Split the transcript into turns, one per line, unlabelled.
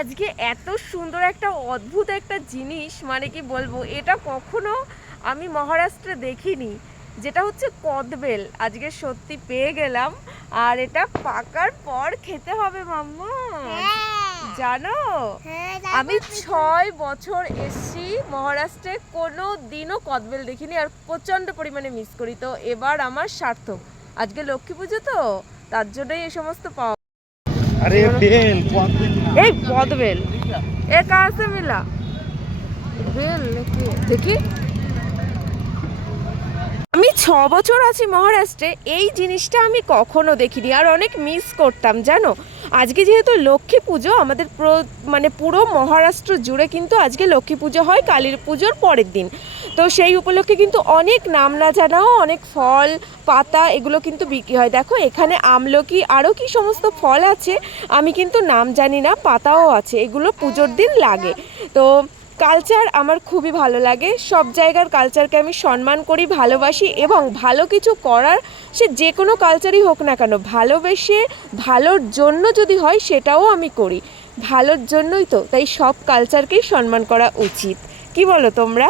আজকে এত সুন্দর একটা অদ্ভুত একটা জিনিস মানে কি বলব এটা কখনো আমি মহারাষ্ট্রে দেখিনি। যেটা হচ্ছে কদবেল আজকে সত্যি পেয়ে গেলাম। আর এটা পাকার পর খেতে হবে মাম্মা। জানো? আমি ছয় বছর এসছি মহারাষ্ট্রে কোনো দিনও কদবেল দেখিনি আর প্রচণ্ড পরিমাণে মিস করি। তো এবার আমার সার্থক। আজকে লক্ষ্মী পুজো তো তার জন্যই এই সমস্ত পাওয়া
अरे बेल कौन
এই কদবেল এ কার সে মিলা বেল নাকি দেখি আমি ছ বছর আছি মহারাষ্ট্রে এই জিনিসটা আমি কখনো দেখিনি আর অনেক মিস করতাম জানো আজকে যেহেতু লক্ষ্মী পুজো, আমাদের মানে পুরো মহারাষ্ট্র জুড়ে কিন্তু আজকে লক্ষ্মী পুজো হয় কালীর পুজোর পরের দিন। তো সেই উপলক্ষে কিন্তু অনেক নাম না জানাও, অনেক ফল, পাতা এগুলো কিন্তু বিক্রি হয়। দেখো, এখানে আমলকি আরও কি সমস্ত ফল আছে, আমি কিন্তু নাম জানি না, পাতাও আছে, এগুলো পুজোর দিন লাগে। তো কালচার আমার খুবই ভালো লাগে, সব জায়গার কালচারকে আমি সম্মান করি, ভালোবাসি এবং ভালো কিছু করার সে যে কোনো কালচারই হোক না কেন, ভালোবেসে ভালোর জন্য যদি হয় সেটাও আমি করি। ভালোর জন্যই তো, তাই সব কালচারকেই সম্মান করা উচিত। কি বলো তোমরা?